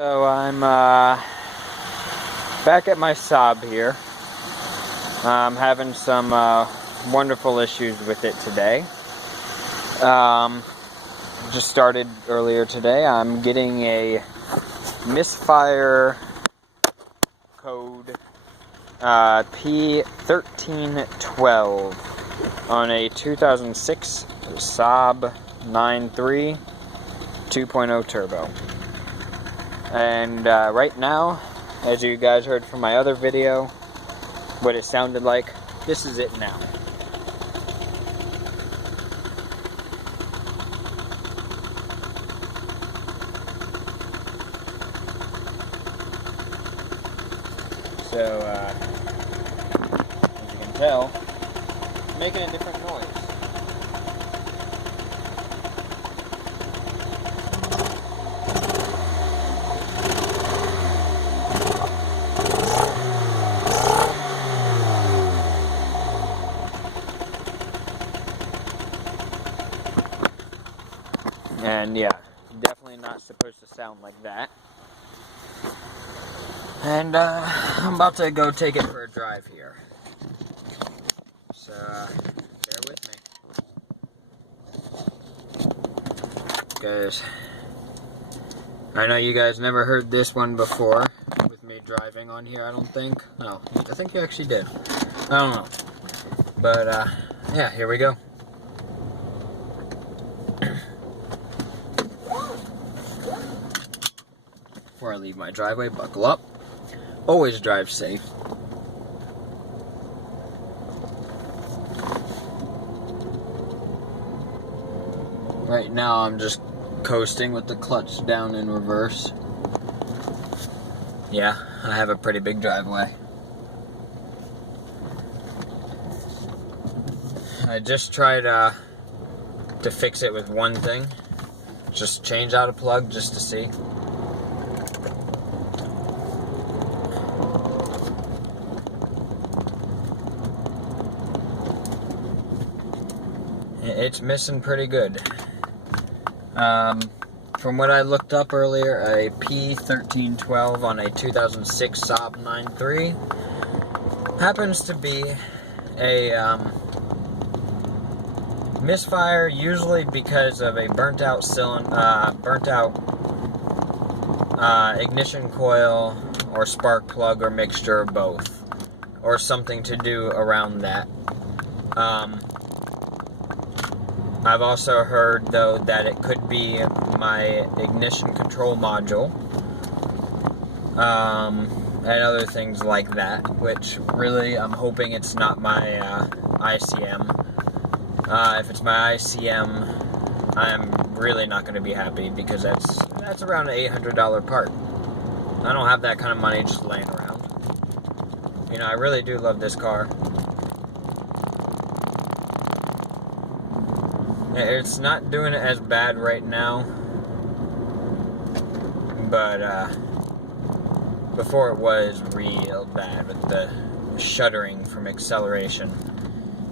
So I'm back at my Saab here. I'm having some wonderful issues with it today. Just started earlier today. I'm getting a misfire code P1312 on a 2006 Saab 9.3 2.0 turbo. And right now, as you guys heard from my other video, what it sounded like, this is it now. So, as you can tell, making a different noise. And yeah, definitely not supposed to sound like that. And I'm about to go take it for a drive here. So, bear with me. Guys, I know you guys never heard this one before with me driving on here, I don't think. No, I think you actually did. I don't know. But, yeah, here we go. Before I leave my driveway, buckle up. Always drive safe. Right now I'm just coasting with the clutch down in reverse. Yeah, I have a pretty big driveway. I just tried to fix it with one thing. Just change out a plug just to see. It's missing pretty good. From what I looked up earlier, a P1312 on a 2006 Saab 9.3 happens to be a misfire, usually because of a burnt out ignition coil or spark plug or mixture of both, or something to do around that. I've also heard, though, that it could be my ignition control module, and other things like that, which really I'm hoping it's not my ICM. If it's my ICM, I'm really not going to be happy, because that's around an $800 part. I don't have that kind of money just laying around. You know, I really do love this car. It's not doing it as bad right now, but before it was real bad with the shuddering from acceleration.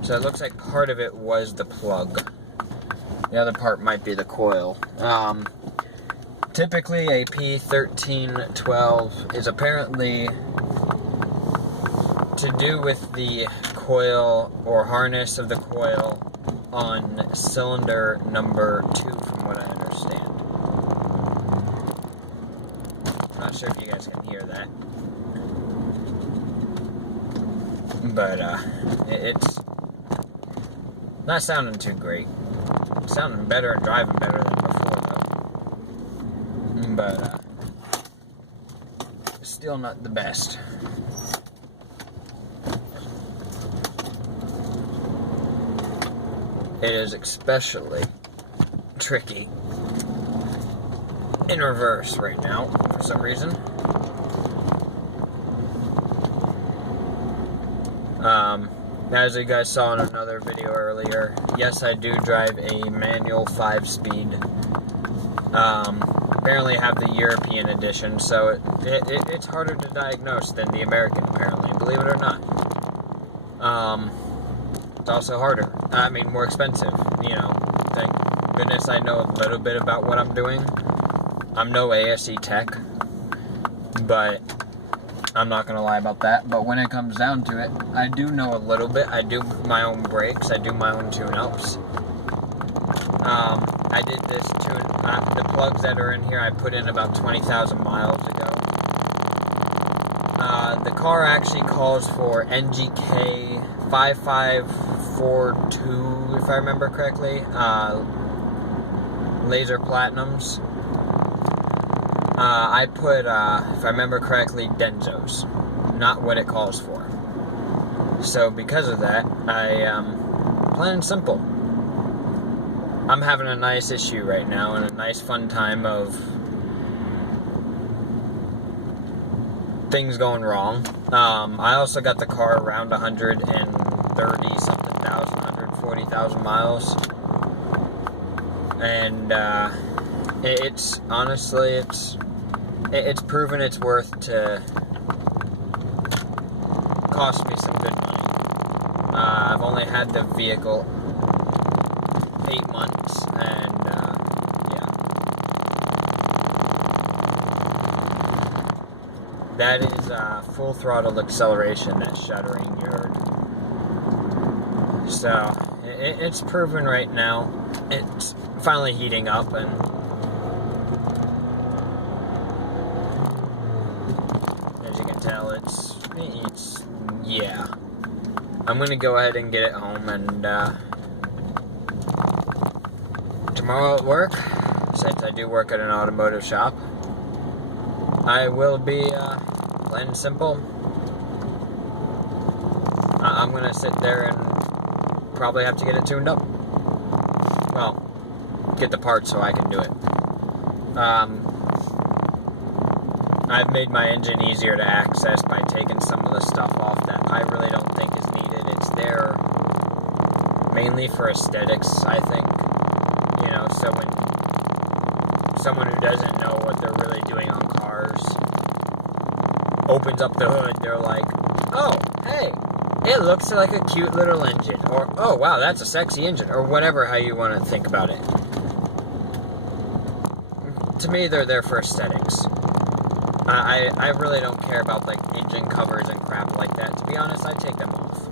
So it looks like part of it was the plug. The other part might be the coil. Typically a P1312 is apparently to do with the coil or harness of the coil on cylinder number 2, from what I understand. I'm not sure if you guys can hear that. But, it's not sounding too great. It's sounding better and driving better than before, though. But, still not the best. It is especially tricky in reverse right now, for some reason. As you guys saw in another video earlier, yes, I do drive a manual 5-speed. Apparently I have the European edition, so it's harder to diagnose than the American, apparently, believe it or not. It's also harder. I mean, more expensive, you know. Thank goodness I know a little bit about what I'm doing. I'm no ASE tech, but I'm not gonna lie about that. But when it comes down to it, I do know a little bit. I do my own brakes, I do my own tune-ups. I did this tune, the plugs that are in here I put in about 20,000 miles ago. The car actually calls for NGK 5542, if I remember correctly, laser platinums. I put, if I remember correctly, Denzos, not what it calls for. So because of that, plain and simple, I'm having a nice issue right now and a nice fun time of things going wrong. I also got the car around 130 something thousand, 140,000 miles, and it's honestly, it's proven its worth to cost me some good money. I've only had the vehicle 8 months, and yeah, that is full throttle acceleration, that shuddering yard. So it's proven right now. It's finally heating up, and as you can tell, it's yeah. I'm gonna go ahead and get it home, and tomorrow at work, since I do work at an automotive shop, I will be plain and simple. I'm gonna sit there and probably have to get it tuned up. Well, get the parts so I can do it. I've made my engine easier to access by taking some of the stuff off that I really don't think is needed. It's there mainly for aesthetics, I think. You know, so when someone who doesn't know what they're really doing on cars opens up the hood, they're like, oh, hey, it looks like a cute little engine, or, oh, wow, that's a sexy engine, or whatever, how you want to think about it. To me, they're there for aesthetics. I really don't care about, like, engine covers and crap like that. To be honest, I take them off.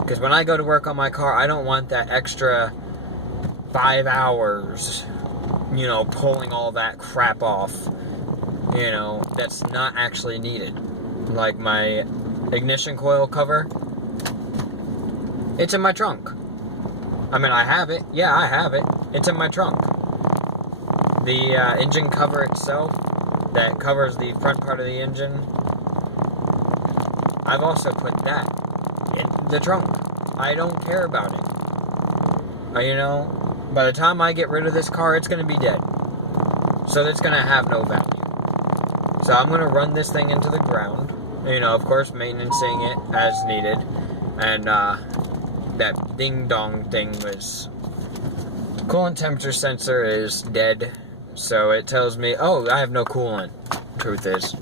Because when I go to work on my car, I don't want that extra 5 hours, you know, pulling all that crap off, you know, that's not actually needed. Like my ignition coil cover, it's in my trunk. I mean, I have it. Yeah, I have it. It's in my trunk. The engine cover itself that covers the front part of the engine, I've also put that in the trunk. I don't care about it. You know, by the time I get rid of this car, it's going to be dead. So it's going to have no value. So I'm going to run this thing into the ground. You know, of course, maintaining it as needed. And that ding-dong thing was... Coolant temperature sensor is dead. So it tells me, oh, I have no coolant. Truth is.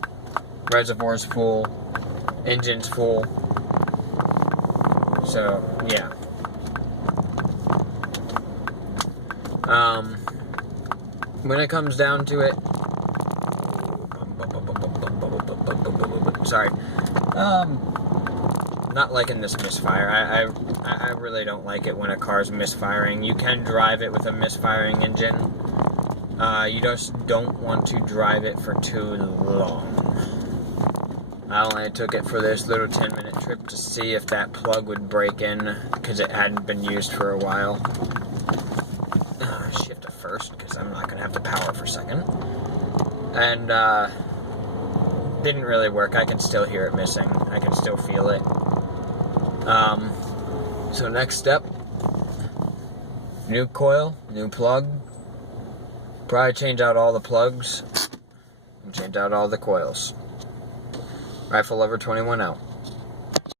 Reservoir's full. Engine's full. So, yeah. When it comes down to it, sorry, not liking this misfire. I really don't like it when a car's misfiring. You can drive it with a misfiring engine. You just don't want to drive it for too long. I only took it for this little 10-minute trip to see if that plug would break in, because it hadn't been used for a while. Shift to first, because I'm not going to have the power for a second. And, didn't really work. I can still hear it missing. I can still feel it. So next step, new coil, new plug. Probably change out all the plugs and change out all the coils. Rifle Lover 21 out.